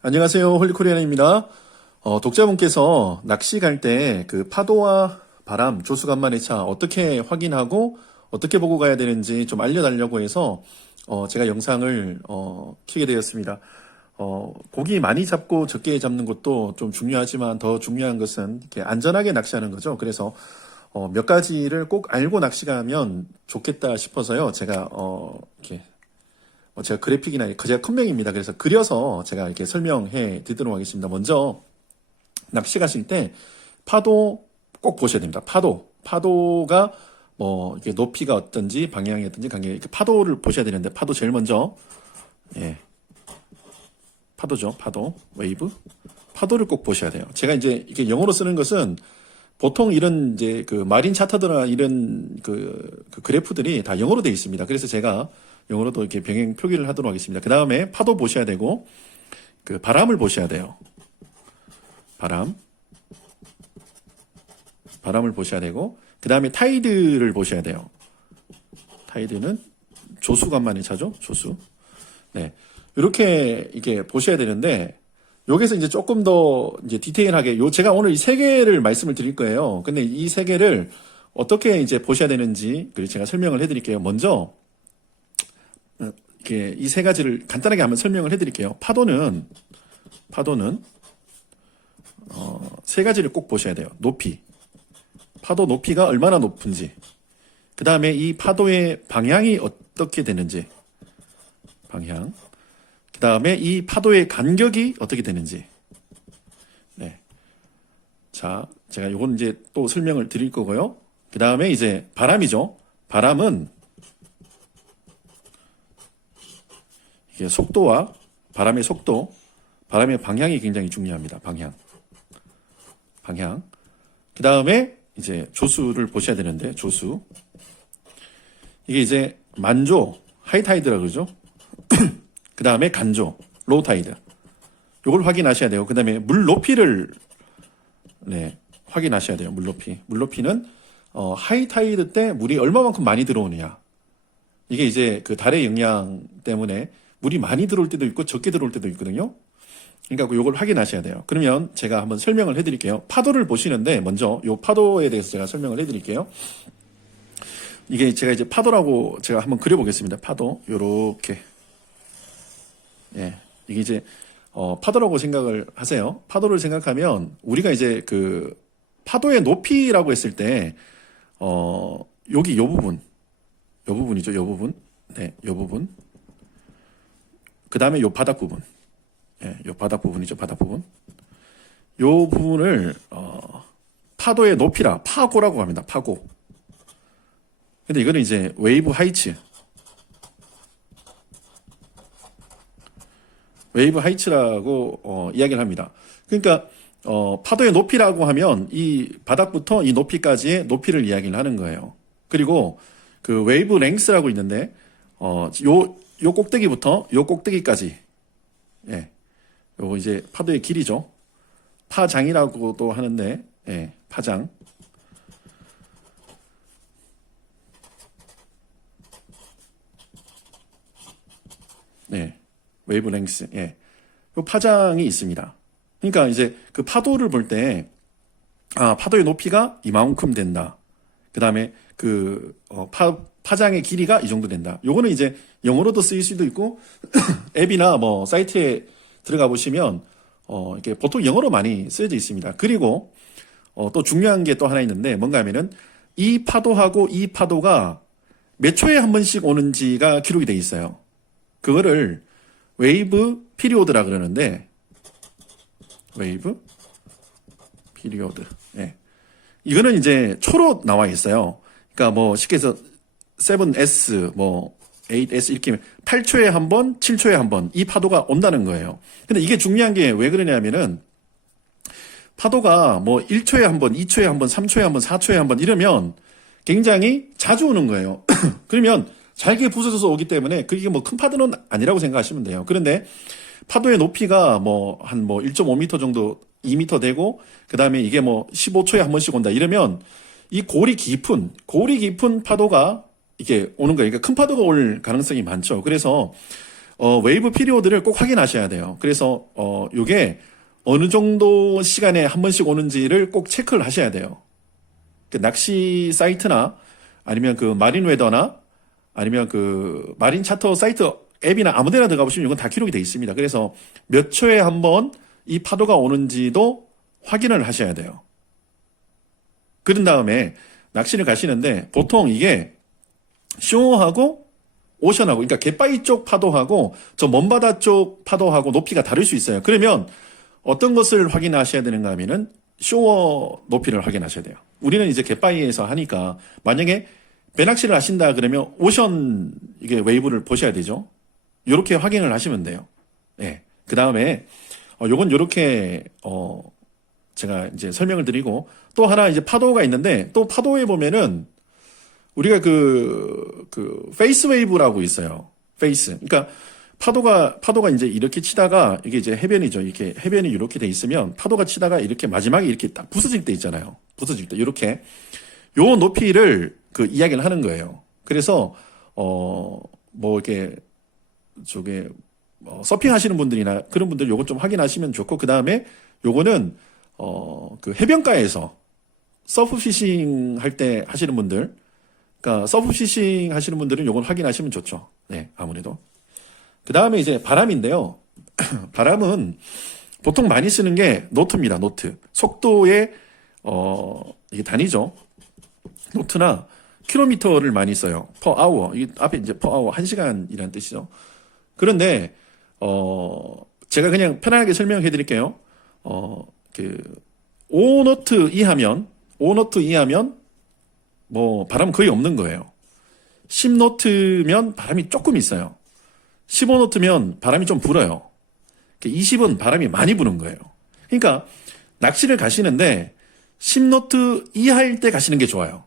안녕하세요. 홀리코리안입니다. 독자분께서 낚시 갈 때 그 파도와 바람, 조수간만의 차 어떻게 확인하고 어떻게 보고 가야 되는지 좀 알려달라고 해서 제가 영상을 키게 되었습니다. 고기 많이 잡고 적게 잡는 것도 좀 중요하지만 더 중요한 것은 이렇게 안전하게 낚시하는 거죠. 그래서 몇 가지를 꼭 알고 낚시 가면 좋겠다 싶어서요. 제가 이렇게 제가 그래픽이나 제가 컴맹입니다. 그래서 그려서 제가 이렇게 설명해 드리도록 하겠습니다. 먼저 낚시 가실 때 파도 꼭 보셔야 됩니다. 파도가 뭐 이렇게 높이가 어떤지 방향이 어떤지 관계 이렇게 파도를 보셔야 되는데 파도 제일 먼저 파도죠. 파도 웨이브 파도를 꼭 보셔야 돼요. 제가 이제 이렇게 영어로 쓰는 것은 보통 이런 이제 그 마린 차트나 이런 그 그래프들이 다 영어로 되어 있습니다. 그래서 제가 영어로도 이렇게 병행 표기를 하도록 하겠습니다. 그 다음에 파도 보셔야 되고, 그 바람을 보셔야 돼요. 바람을 보셔야 되고, 그 다음에 타이드를 보셔야 돼요. 타이드는 조수간만의 차죠, 조수. 네. 이렇게 이게 보셔야 되는데, 여기서 이제 조금 더 이제 디테일하게, 제가 오늘 이 세 개를 말씀을 드릴 거예요. 근데 이 세 개를 어떻게 이제 보셔야 되는지, 그리고 제가 설명을 해드릴게요. 먼저, 이렇게 이 세 가지를 간단하게 한번 설명을 해드릴게요. 파도는 세 가지를 꼭 보셔야 돼요. 파도 높이가 얼마나 높은지, 그 다음에 이 파도의 방향이 어떻게 되는지, 그 다음에 이 파도의 간격이 어떻게 되는지. 네. 자, 제가 요건 이제 또 설명을 드릴 거고요. 그 다음에 이제 바람이죠. 바람은 이게 속도와 바람의 속도, 바람의 방향이 굉장히 중요합니다. 방향. 그 다음에 이제 조수를 보셔야 되는데, 조수. 이게 이제 만조, 하이타이드라 그러죠. 그 다음에 간조, 로우타이드. 요걸 확인하셔야 돼요. 그 다음에 물 높이를, 확인하셔야 돼요. 물 높이. 물 높이는, 하이타이드 때 물이 얼마만큼 많이 들어오느냐. 이게 이제 그 달의 영향 때문에 물이 많이 들어올 때도 있고 적게 들어올 때도 있거든요. 그러니까 요걸 확인하셔야 돼요. 그러면 제가 한번 설명을 해드릴게요. 파도를 보시는데 먼저 요 파도에 대해서 제가 설명을 해드릴게요. 이게 제가 이제 파도라고 제가 한번 그려보겠습니다. 파도 요렇게 이게 이제 파도라고 생각을 하세요. 파도를 생각하면 우리가 이제 그 파도의 높이라고 했을 때 여기 요 부분이죠. 요 부분. 요 부분. 그 다음에 요 바닥 부분. 요 바닥 부분이죠. 바닥 부분. 요 부분을, 파도의 높이라, 파고라고 합니다. 파고. 근데 이거는 이제 웨이브 하이츠. 웨이브 하이츠라고, 이야기를 합니다. 그러니까, 파도의 높이라고 하면 이 바닥부터 이 높이까지의 높이를 이야기를 하는 거예요. 그리고 그 웨이브 랭스라고 있는데, 요 꼭대기부터 요 꼭대기까지. 요거 이제 파도의 길이죠. 파장이라고도 하는데, 파장. 웨이브 랭스. 요 파장이 있습니다. 그러니까 이제 그 파도를 볼 때, 파도의 높이가 이만큼 된다. 그 다음에 그, 파장의 길이가 이 정도 된다. 요거는 이제 영어로도 쓰일 수도 있고, 앱이나 뭐 사이트에 들어가 보시면, 이렇게 보통 영어로 많이 쓰여져 있습니다. 그리고, 또 중요한 게 또 하나 있는데, 뭔가 하면은, 이 파도하고 이 파도가 몇 초에 한 번씩 오는지가 기록이 돼 있어요. 그거를 웨이브 피리오드라 그러는데, 웨이브 피리오드. 이거는 이제 초로 나와 있어요. 그러니까 뭐 쉽게 해서 7S, 뭐 8S 이렇게 8초에 한 번, 7초에 한 번 이 파도가 온다는 거예요. 근데 이게 중요한 게 왜 그러냐면은 파도가 뭐 1초에 한 번, 2초에 한 번, 3초에 한 번, 4초에 한 번 이러면 굉장히 자주 오는 거예요. 그러면 잘게 부서져서 오기 때문에 그게 뭐 큰 파도는 아니라고 생각하시면 돼요. 그런데 파도의 높이가 뭐 한 뭐 1.5m 정도 2m 되고 그다음에 이게 뭐 15초에 한 번씩 온다 이러면 이 골이 깊은 파도가 이게 오는 거예요. 그러니까 큰 파도가 올 가능성이 많죠. 그래서 웨이브 피리오드를 꼭 확인하셔야 돼요. 그래서, 요게 어느 정도 시간에 한 번씩 오는지를 꼭 체크를 하셔야 돼요. 그 낚시 사이트나 아니면 그 마린 웨더나 아니면 그 마린 차터 사이트 앱이나 아무 데나 들어가 보시면 이건 다 기록이 돼 있습니다. 그래서 몇 초에 한 번 이 파도가 오는지도 확인을 하셔야 돼요. 그런 다음에 낚시를 가시는데 보통 이게 쇼어하고 오션하고 그러니까 갯바위 쪽 파도하고 저 먼바다 쪽 파도하고 높이가 다를 수 있어요. 그러면 어떤 것을 확인하셔야 되는가 하면은 쇼어 높이를 확인하셔야 돼요. 우리는 이제 갯바위에서 하니까 만약에 배낚시를 하신다 그러면 오션 이게 웨이브를 보셔야 되죠. 요렇게 확인을 하시면 돼요. 예. 그 다음에 요건 요렇게 제가 이제 설명을 드리고 또 하나 이제 파도가 있는데 또 파도에 보면은 우리가 그 페이스 웨이브라고 있어요. 페이스. 그러니까 파도가 이제 이렇게 치다가 이게 이제 해변이죠. 이렇게 해변이 이렇게 돼 있으면 파도가 치다가 이렇게 마지막에 이렇게 딱 부서질 때 있잖아요. 부서질 때 이렇게 요 높이를 그 이야기를 하는 거예요. 그래서 뭐 이렇게 저게 서핑 하시는 분들이나 그런 분들 요거 좀 확인하시면 좋고 그다음에 요거는 그 해변가에서 서프 피싱 할 때 하시는 분들 그러니까 서프 피싱 하시는 분들은 요걸 확인하시면 좋죠. 네, 아무래도. 그다음에 이제 바람인데요. 바람은 보통 많이 쓰는 게 노트입니다. 노트. 속도의 이게 단위죠. 노트나 킬로미터를 많이 써요. per hour. 이 앞에 이제 per hour 1시간이라는 뜻이죠. 그런데 제가 그냥 편안하게 설명해 드릴게요. 그 5노트 이하면 뭐 바람 거의 없는 거예요. 10노트면 바람이 조금 있어요. 15노트면 바람이 좀 불어요. 20은 바람이 많이 부는 거예요. 그러니까 낚시를 가시는데 10노트 이하일 때 가시는 게 좋아요.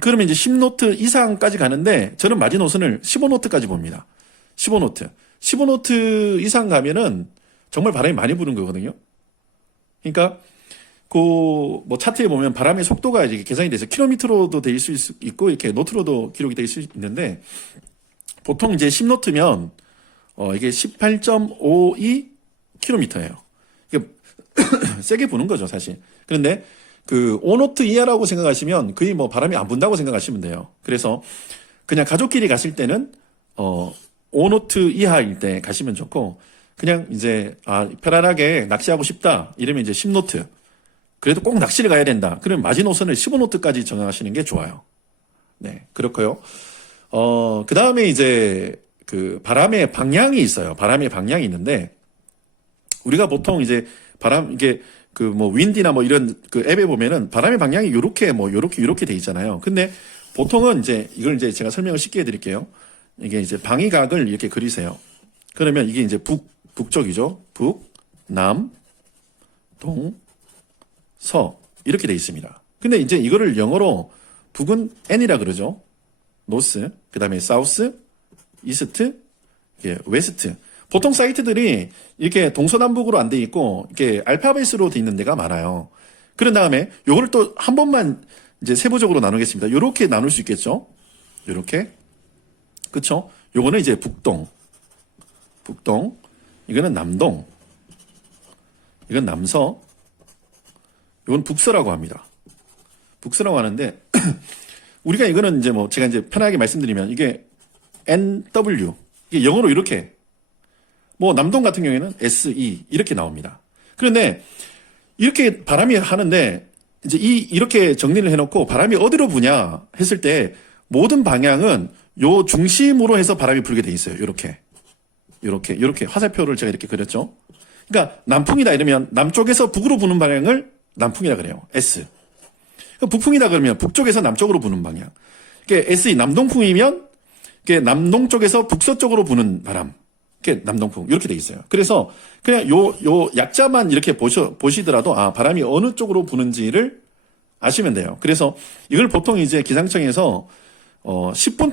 그러면 이제 10노트 이상까지 가는데 저는 마지노선을 15노트까지 봅니다. 15노트. 15노트 이상 가면은 정말 바람이 많이 부는 거거든요. 그러니까 뭐 차트에 보면 바람의 속도가 이제 계산이 돼서 킬로미터로도 될 수 있고 이렇게 노트로도 기록이 될 수 있는데 보통 이제 10노트면 이게 18.52 킬로미터예요. 이게 세게 부는 거죠, 사실. 그런데 그 5노트 이하라고 생각하시면 거의 뭐 바람이 안 분다고 생각하시면 돼요. 그래서 그냥 가족끼리 갔을 때는 5노트 이하일 때 가시면 좋고 그냥 이제 편안하게 낚시하고 싶다 이러면 이제 10노트. 그래도 꼭 낚시를 가야 된다. 그러면 마지노선을 15노트까지 정하시는 게 좋아요. 네, 그렇고요. 그 다음에 이제 그 바람의 방향이 있어요. 바람의 방향이 있는데 우리가 보통 이제 이게 그 뭐 윈디나 뭐 이런 그 앱에 보면은 바람의 방향이 요렇게 돼 있잖아요. 근데 보통은 이제 이걸 이제 제가 설명을 쉽게 해드릴게요. 이게 이제 방위각을 이렇게 그리세요. 그러면 이게 이제 북쪽이죠. 북, 남, 동, 서 이렇게 돼 있습니다. 근데 이제 이거를 영어로 북은 N이라 그러죠. 노스, 그 다음에 사우스, 이스트, 웨스트. 보통 사이트들이 이렇게 동서남북으로 안 돼 있고 이렇게 알파벳으로 돼 있는 데가 많아요. 그런 다음에 요거를 또 한 번만 이제 세부적으로 나누겠습니다. 요렇게 나눌 수 있겠죠. 요렇게. 그쵸? 요거는 이제 북동. 이거는 남동. 이건 남서. 이건 북서라고 합니다. 북서라고 하는데 우리가 이거는 이제 뭐 제가 이제 편하게 말씀드리면 이게 NW 이게 영어로 이렇게 뭐 남동 같은 경우에는 SE 이렇게 나옵니다. 그런데 이렇게 바람이 하는데 이제 이렇게 정리를 해놓고 바람이 어디로 부냐 했을 때 모든 방향은 요 중심으로 해서 바람이 불게 돼 있어요. 이렇게 화살표를 제가 이렇게 그렸죠. 그러니까 남풍이다 이러면 남쪽에서 북으로 부는 방향을 남풍이라 그래요. S. 북풍이다 그러면 북쪽에서 남쪽으로 부는 방향. 이게 SE 남동풍이면 이게 남동쪽에서 북서쪽으로 부는 바람. 이게 남동풍 이렇게 돼 있어요. 그래서 그냥 요 약자만 이렇게 보시더라도 바람이 어느 쪽으로 부는지를 아시면 돼요. 그래서 이걸 보통 이제 기상청에서 10분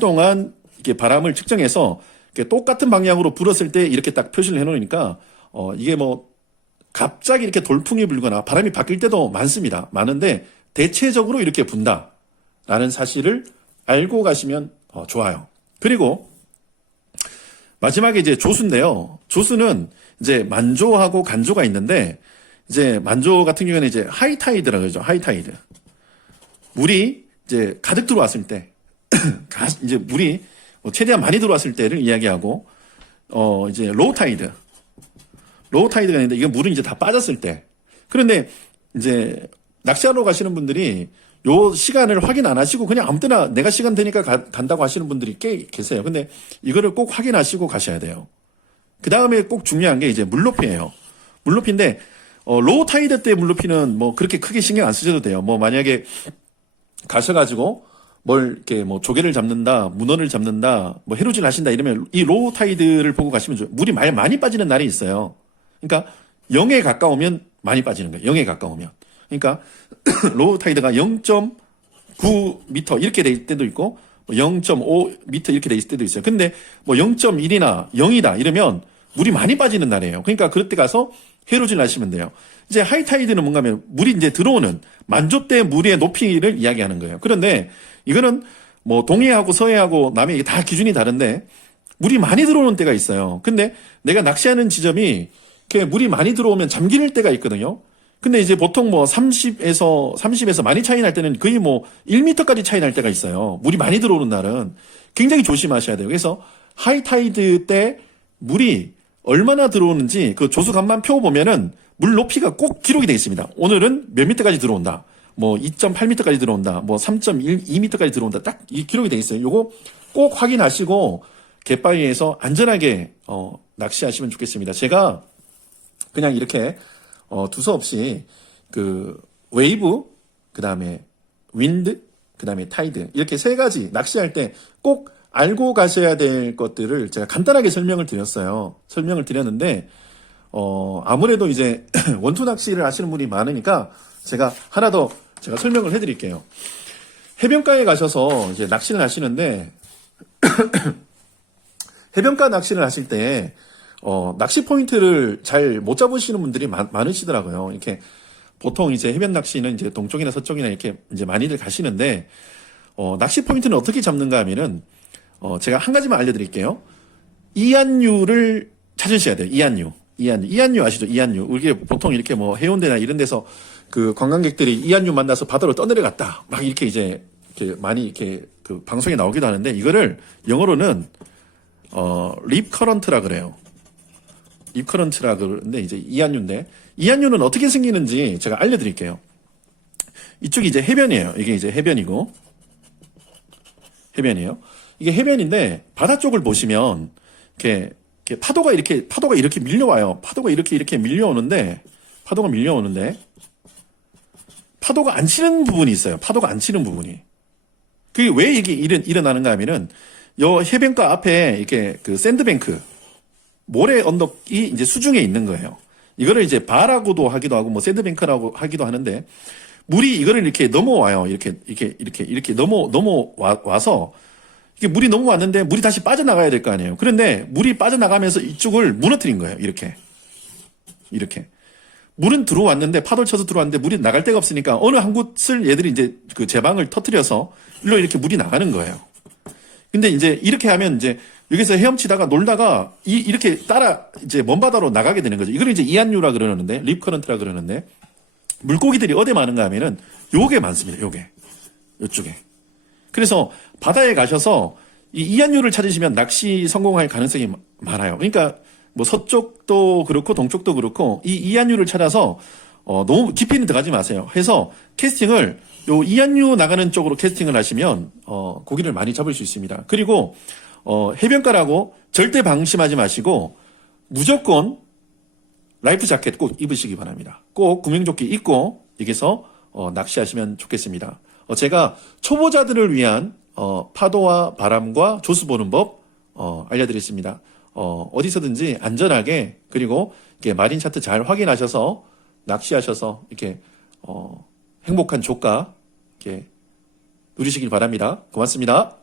동안 이렇게 바람을 측정해서 이렇게 똑같은 방향으로 불었을 때 이렇게 딱 표시를 해놓으니까 이게 뭐 갑자기 이렇게 돌풍이 불거나 바람이 바뀔 때도 많은데 대체적으로 이렇게 분다라는 사실을 알고 가시면 좋아요. 그리고 마지막에 이제 조수인데요. 조수는 이제 만조하고 간조가 있는데, 이제 만조 같은 경우에는 이제 하이타이드라고 그러죠. 하이타이드. 물이 이제 가득 들어왔을 때, 이제 물이 최대한 많이 들어왔을 때를 이야기하고, 이제 로우타이드. 로우타이드가 있는데, 이게 물은 이제 다 빠졌을 때. 그런데 이제 낚시하러 가시는 분들이 요 시간을 확인 안 하시고 그냥 아무 때나 내가 시간 되니까 간다고 하시는 분들이 꽤 계세요. 근데 이거를 꼭 확인하시고 가셔야 돼요. 그 다음에 꼭 중요한 게 이제 물높이예요. 물높이인데, 로우 타이드 때 물높이는 뭐 그렇게 크게 신경 안 쓰셔도 돼요. 뭐 만약에 가셔가지고 뭘 이렇게 뭐 조개를 잡는다, 문어를 잡는다, 뭐 해루질 하신다 이러면 이 로우 타이드를 보고 가시면 좋아요. 물이 많이 빠지는 날이 있어요. 그러니까 0에 가까우면 많이 빠지는 거예요. 0에 가까우면. 그러니까 로우 타이드가 0.9m 이렇게 될 때도 있고 0.5m 이렇게 돼 있을 때도 있어요. 근데 뭐 0.1이나 0이다 이러면 물이 많이 빠지는 날이에요. 그러니까 그럴 때 가서 해루질 하시면 돼요. 이제 하이타이드는 뭔가 하면 물이 이제 들어오는 만조 때 물의 높이를 이야기하는 거예요. 그런데 이거는 뭐 동해하고 서해하고 남해 다 기준이 다른데 물이 많이 들어오는 때가 있어요. 근데 내가 낚시하는 지점이 물이 많이 들어오면 잠길 때가 있거든요. 근데 이제 보통 뭐 30에서 많이 차이 날 때는 거의 뭐 1m까지 차이 날 때가 있어요. 물이 많이 들어오는 날은 굉장히 조심하셔야 돼요. 그래서 하이타이드 때 물이 얼마나 들어오는지 그 조수간만 펴 보면은 물 높이가 꼭 기록이 되어 있습니다. 오늘은 몇 미터까지 들어온다. 뭐 2.8m까지 들어온다. 뭐 3.2m까지 들어온다. 딱 이 기록이 되어 있어요. 요거 꼭 확인하시고 갯바위에서 안전하게 낚시하시면 좋겠습니다. 제가 그냥 이렇게 두서없이 그 웨이브, 그 다음에 윈드, 그 다음에 타이드 이렇게 세 가지 낚시할 때 꼭 알고 가셔야 될 것들을 제가 간단하게 설명을 드렸어요. 설명을 드렸는데 아무래도 이제 원투 낚시를 하시는 분이 많으니까 제가 하나 더 제가 설명을 해드릴게요. 해변가에 가셔서 이제 낚시를 하시는데 해변가 낚시를 하실 때 낚시 포인트를 잘 못 잡으시는 분들이 많으시더라고요. 이렇게 보통 이제 해변 낚시는 이제 동쪽이나 서쪽이나 이렇게 이제 많이들 가시는데 낚시 포인트는 어떻게 잡는가 하면은 제가 한 가지만 알려드릴게요. 이안류를 찾으셔야 돼요. 이안류 아시죠? 이안류. 이게 보통 이렇게 뭐 해운대나 이런 데서 그 관광객들이 이안류 만나서 바다로 떠내려갔다. 막 이렇게 이제 이렇게 많이 이렇게 그 방송에 나오기도 하는데 이거를 영어로는 립 커런트라 그래요. 립 커런트라 그러는데 이제 이안류인데 이안류는 어떻게 생기는지 제가 알려드릴게요. 이쪽이 이제 해변이에요. 이게 이제 해변이고 해변이에요. 이게 해변인데 바다 쪽을 보시면 이렇게 파도가 이렇게 밀려와요. 파도가 이렇게 밀려오는데 파도가 안 치는 부분이 있어요. 파도가 안 치는 부분이. 그게 왜 이게 일어나는가 하면은 요 해변가 앞에 이렇게 그 샌드뱅크 모래 언덕이 이제 수중에 있는 거예요. 이거를 이제 바라고도 하기도 하고 뭐 샌드뱅크라고 하기도 하는데 물이 이거를 이렇게 넘어와요. 이렇게 넘어와서 이게 물이 넘어왔는데 물이 다시 빠져나가야 될 거 아니에요. 그런데 물이 빠져나가면서 이쪽을 무너뜨린 거예요. 이렇게. 물은 들어왔는데 파도를 쳐서 들어왔는데 물이 나갈 데가 없으니까 어느 한 곳을 얘들이 이제 그 제방을 터뜨려서 일로 이렇게 물이 나가는 거예요. 근데 이제 이렇게 하면 이제 여기서 헤엄치다가 놀다가 이렇게 따라 이제 먼 바다로 나가게 되는 거죠. 이걸 이제 이안류라 그러는데 립커런트라 그러는데 물고기들이 어디 많은가 하면은 요게 많습니다. 요쪽에. 그래서 바다에 가셔서 이 이안류를 찾으시면 낚시 성공할 가능성이 많아요. 그러니까 뭐 서쪽도 그렇고 동쪽도 그렇고 이 이안류를 찾아서 너무 깊이는 들어가지 마세요. 해서 캐스팅을 요 이안류 나가는 쪽으로 캐스팅을 하시면 고기를 많이 잡을 수 있습니다. 그리고 해변가라고 절대 방심하지 마시고 무조건 라이프 자켓 꼭 입으시기 바랍니다. 꼭 구명조끼 입고 여기서 낚시하시면 좋겠습니다. 제가 초보자들을 위한 파도와 바람과 조수 보는 법 알려드렸습니다. 어디서든지 안전하게 그리고 이렇게 마린 차트 잘 확인하셔서 낚시하셔서 이렇게 행복한 조가 이렇게 누리시길 바랍니다. 고맙습니다.